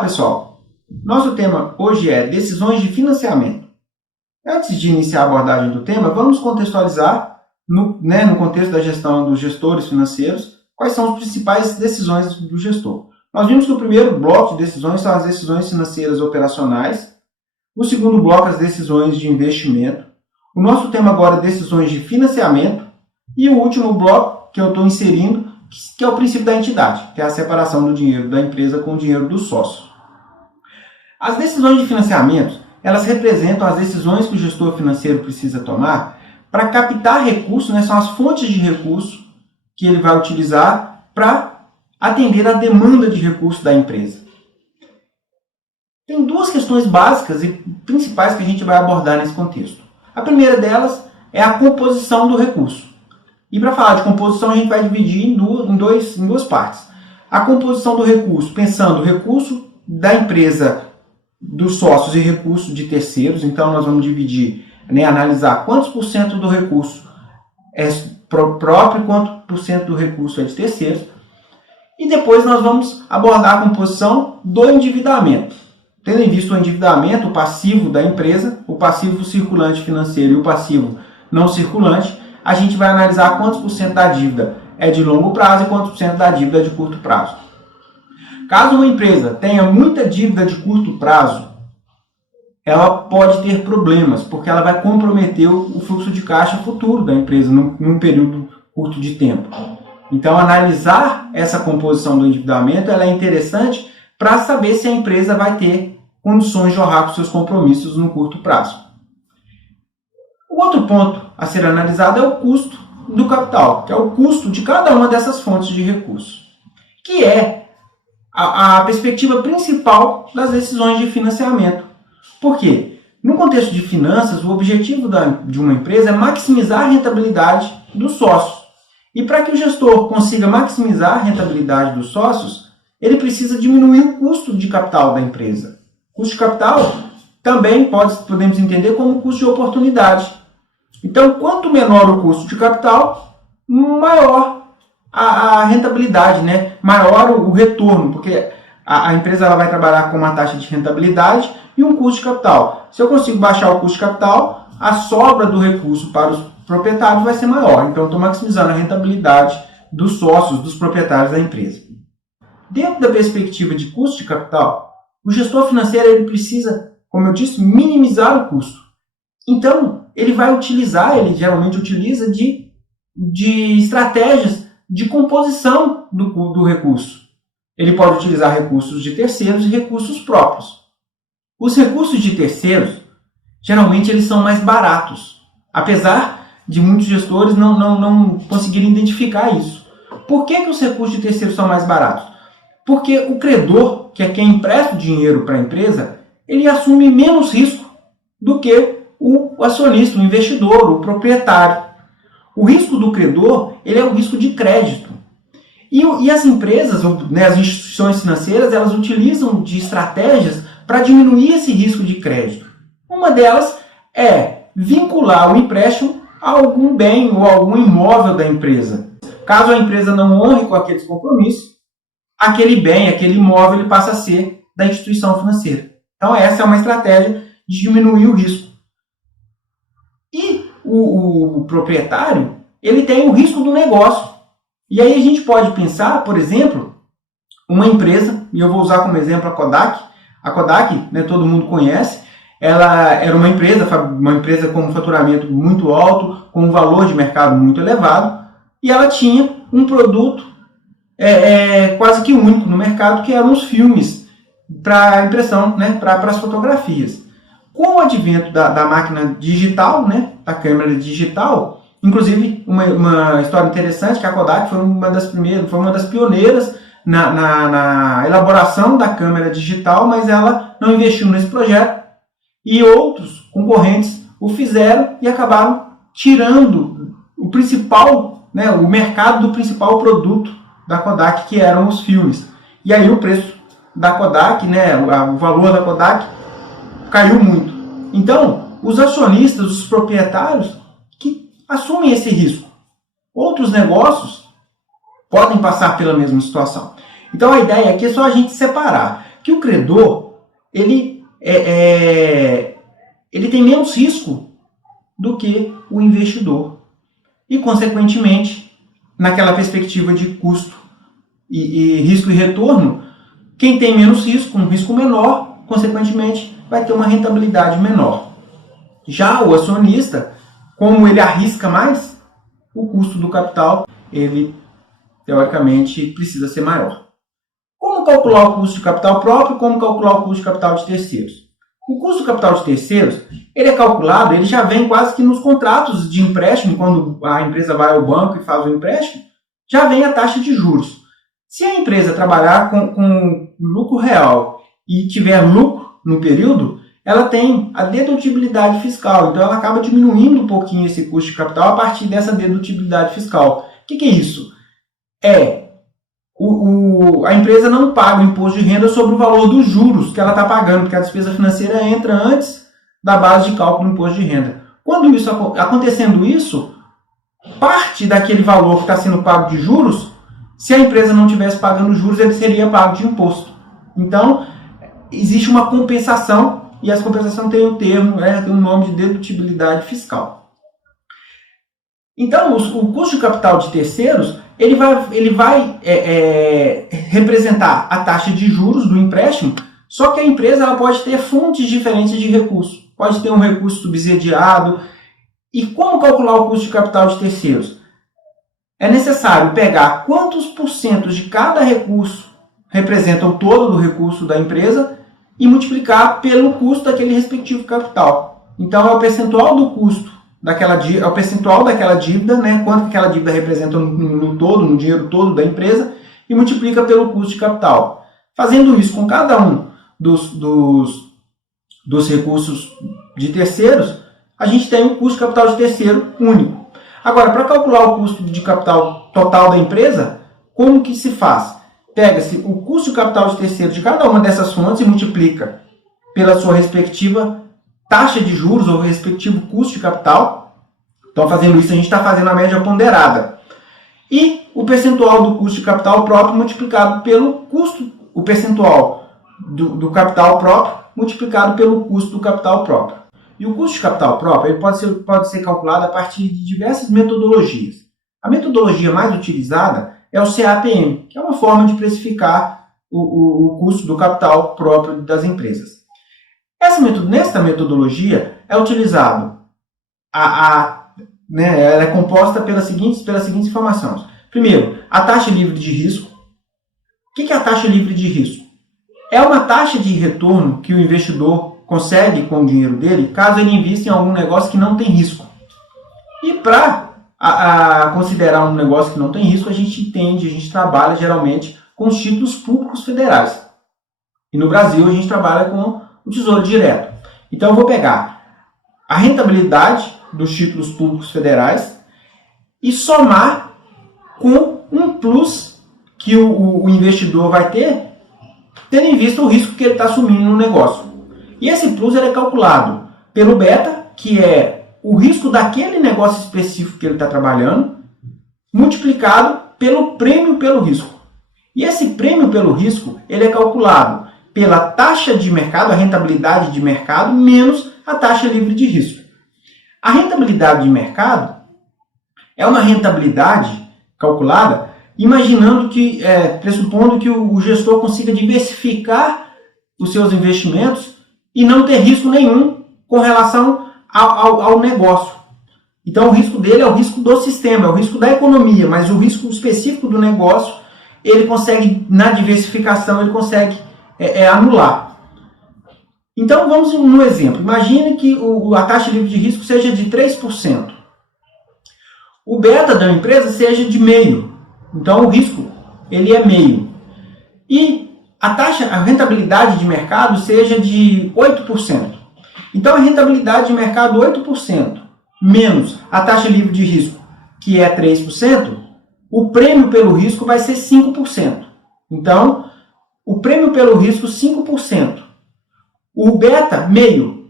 pessoal! Nosso tema hoje é decisões de financiamento. Antes de iniciar a abordagem do tema, vamos contextualizar, no contexto da gestão dos gestores financeiros, quais são as principais decisões do gestor. Nós vimos que o primeiro bloco de decisões são as decisões financeiras operacionais, o segundo bloco as decisões de investimento, o nosso tema agora é decisões de financiamento e o último bloco que eu estou inserindo, que é o princípio da entidade, que é a separação do dinheiro da empresa com o dinheiro dos sócios. As decisões de financiamento, elas representam as decisões que o gestor financeiro precisa tomar para captar recursos, são as fontes de recurso que ele vai utilizar para atender a demanda de recursos da empresa. Tem duas questões básicas e principais que a gente vai abordar nesse contexto. A primeira delas é a composição do recurso. E para falar de composição, a gente vai dividir em duas partes. A composição do recurso, pensando o recurso da empresa, dos sócios e recurso de terceiros. Então, nós vamos dividir, analisar quantos por cento do recurso é próprio e quanto por cento do recurso é de terceiros. E depois nós vamos abordar a composição do endividamento. Tendo em vista o endividamento, o passivo da empresa, o passivo circulante financeiro e o passivo não circulante, a gente vai analisar quantos por cento da dívida é de longo prazo e quantos por cento da dívida é de curto prazo. Caso uma empresa tenha muita dívida de curto prazo, ela pode ter problemas, porque ela vai comprometer o fluxo de caixa futuro da empresa num período curto de tempo. Então, analisar essa composição do endividamento ela é interessante para saber se a empresa vai ter condições de honrar com seus compromissos no curto prazo. O outro ponto a ser analisado é o custo do capital, que é o custo de cada uma dessas fontes de recursos, que é a perspectiva principal das decisões de financiamento. Por quê? No contexto de finanças, o objetivo de uma empresa é maximizar a rentabilidade dos sócios. E para que o gestor consiga maximizar a rentabilidade dos sócios, ele precisa diminuir o custo de capital da empresa. O custo de capital também podemos entender como custo de oportunidade. Então, quanto menor o custo de capital, maior a rentabilidade, maior o retorno, porque a empresa ela vai trabalhar com uma taxa de rentabilidade e um custo de capital. Se eu consigo baixar o custo de capital, a sobra do recurso para os proprietários vai ser maior. Então, eu estou maximizando a rentabilidade dos sócios, dos proprietários da empresa. Dentro da perspectiva de custo de capital, o gestor financeiro ele precisa, como eu disse, minimizar o custo. Então, ele geralmente utiliza de estratégias de composição do recurso. Ele pode utilizar recursos de terceiros e recursos próprios. Os recursos de terceiros, geralmente, eles são mais baratos, apesar de muitos gestores não conseguirem identificar isso. Por que os recursos de terceiros são mais baratos? Porque o credor, que é quem empresta o dinheiro para a empresa, ele assume menos risco do que o acionista, o investidor, o proprietário. O risco do credor ele é o risco de crédito. E as empresas, as instituições financeiras, elas utilizam de estratégias para diminuir esse risco de crédito. Uma delas é vincular o empréstimo a algum bem ou algum imóvel da empresa. Caso a empresa não honre com aqueles compromissos, aquele bem, aquele imóvel, ele passa a ser da instituição financeira. Então, essa é uma estratégia de diminuir o risco. E o proprietário, ele tem o risco do negócio. E aí a gente pode pensar, por exemplo, uma empresa, e eu vou usar como exemplo a Kodak. A Kodak, todo mundo conhece, ela era uma empresa com um faturamento muito alto, com um valor de mercado muito elevado, e ela tinha um produto quase que único no mercado, que eram os filmes para impressão, para as fotografias. Com o advento da máquina digital, da câmera digital, inclusive uma história interessante, que a Kodak foi uma das pioneiras na elaboração da câmera digital, mas ela não investiu nesse projeto, e outros concorrentes o fizeram e acabaram tirando o principal, o mercado do principal produto da Kodak, que eram os filmes. E aí o preço da Kodak, o valor da Kodak caiu muito. Então, os acionistas, os proprietários que assumem esse risco. Outros negócios podem passar pela mesma situação. Então, a ideia aqui é só a gente separar. que o credor ele tem menos risco do que o investidor. E, consequentemente, naquela perspectiva de custo e risco e retorno, quem tem menos risco, um risco menor, consequentemente, vai ter uma rentabilidade menor. Já o acionista, como ele arrisca mais, o custo do capital, ele, teoricamente, precisa ser maior. Como calcular o custo de capital próprio e como calcular o custo de capital de terceiros? O custo do capital de terceiros, ele é calculado, ele já vem quase que nos contratos de empréstimo, quando a empresa vai ao banco e faz o empréstimo, já vem a taxa de juros. Se a empresa trabalhar com lucro real e tiver lucro no período, ela tem a dedutibilidade fiscal. Então, ela acaba diminuindo um pouquinho esse custo de capital a partir dessa dedutibilidade fiscal. O que é isso? A empresa não paga o imposto de renda sobre o valor dos juros que ela está pagando, porque a despesa financeira entra antes da base de cálculo do imposto de renda. Quando isso acontecendo isso, parte daquele valor que está sendo pago de juros, se a empresa não estivesse pagando juros, ele seria pago de imposto. Então, existe uma compensação, e essa compensação tem um termo, tem um nome de dedutibilidade fiscal. Então, o custo de capital de terceiros, ele vai representar a taxa de juros do empréstimo, só que a empresa ela pode ter fontes diferentes de recurso. Pode ter um recurso subsidiado. E como calcular o custo de capital de terceiros? É necessário pegar quantos porcentos de cada recurso representa o todo do recurso da empresa e multiplicar pelo custo daquele respectivo capital. Então, é o percentual do custo é o percentual daquela dívida, né, quanto que aquela dívida representa no todo, no dinheiro todo da empresa, e multiplica pelo custo de capital. Fazendo isso com cada um dos recursos de terceiros, a gente tem um custo de capital de terceiro único. Agora, para calcular o custo de capital total da empresa, como que se faz? Pega-se o custo de capital de terceiro de cada uma dessas fontes e multiplica pela sua respectiva taxa de juros ou respectivo custo de capital. Então, fazendo isso, a gente está fazendo a média ponderada. E o percentual do custo de capital próprio multiplicado pelo custo, o percentual do capital próprio multiplicado pelo custo do capital próprio. E o custo de capital próprio ele pode ser calculado a partir de diversas metodologias. A metodologia mais utilizada é o CAPM, que é uma forma de precificar o custo do capital próprio das empresas. Nesta metodologia é utilizado ela é composta pelas seguintes informações. Primeiro, a taxa livre de risco. O que é a taxa livre de risco? É uma taxa de retorno que o investidor consegue com o dinheiro dele caso ele invista em algum negócio que não tem risco. E para considerar um negócio que não tem risco, a gente trabalha geralmente com os títulos públicos federais. E no Brasil a gente trabalha com o Tesouro Direto. Então eu vou pegar a rentabilidade dos títulos públicos federais e somar com um plus que o investidor vai ter, tendo em vista o risco que ele está assumindo no negócio. E esse plus ele é calculado pelo beta, que é o risco daquele negócio específico que ele está trabalhando, multiplicado pelo prêmio pelo risco. E esse prêmio pelo risco ele é calculado pela taxa de mercado, a rentabilidade de mercado, menos a taxa livre de risco. A rentabilidade de mercado é uma rentabilidade calculada pressupondo que o gestor consiga diversificar os seus investimentos e não ter risco nenhum com relação ao negócio. Então, o risco dele é o risco do sistema, é o risco da economia, mas o risco específico do negócio, ele consegue, na diversificação, ele consegue anular. Então, vamos no exemplo. Imagine que a taxa livre de risco seja de 3%. O beta da empresa seja de 0,5%. Então, o risco ele é 0,5%. E a rentabilidade de mercado seja de 8%. Então, a rentabilidade de mercado 8%, menos a taxa livre de risco, que é 3%, o prêmio pelo risco vai ser 5%. Então, o prêmio pelo risco 5%. O beta, 0,5%.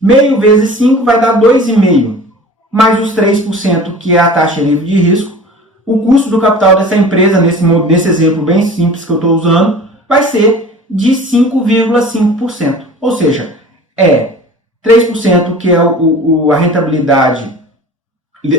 0,5 vezes 5 vai dar 2,5%. Mais os 3%, que é a taxa livre de risco. O custo do capital dessa empresa, nesse exemplo bem simples que eu estou usando, vai ser de 5,5%. Ou seja, é 3% que é a rentabilidade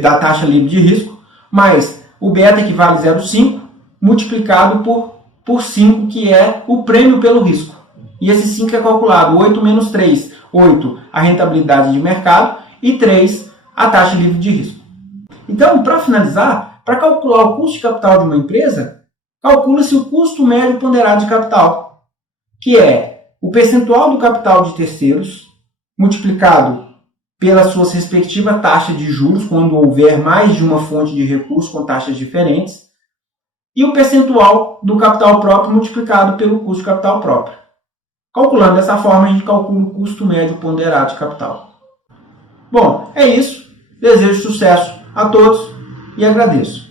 da taxa livre de risco, mais o beta equivale a 0,5 multiplicado por 5, que é o prêmio pelo risco. E esse 5 é calculado 8 menos 3. 8 a rentabilidade de mercado e 3 a taxa livre de risco. Então, para finalizar, para calcular o custo de capital de uma empresa, calcula-se o custo médio ponderado de capital, que é o percentual do capital de terceiros multiplicado pelas suas respectivas taxas de juros, quando houver mais de uma fonte de recursos com taxas diferentes, e o percentual do capital próprio multiplicado pelo custo de capital próprio. Calculando dessa forma, a gente calcula o custo médio ponderado de capital. Bom, é isso. Desejo sucesso a todos e agradeço.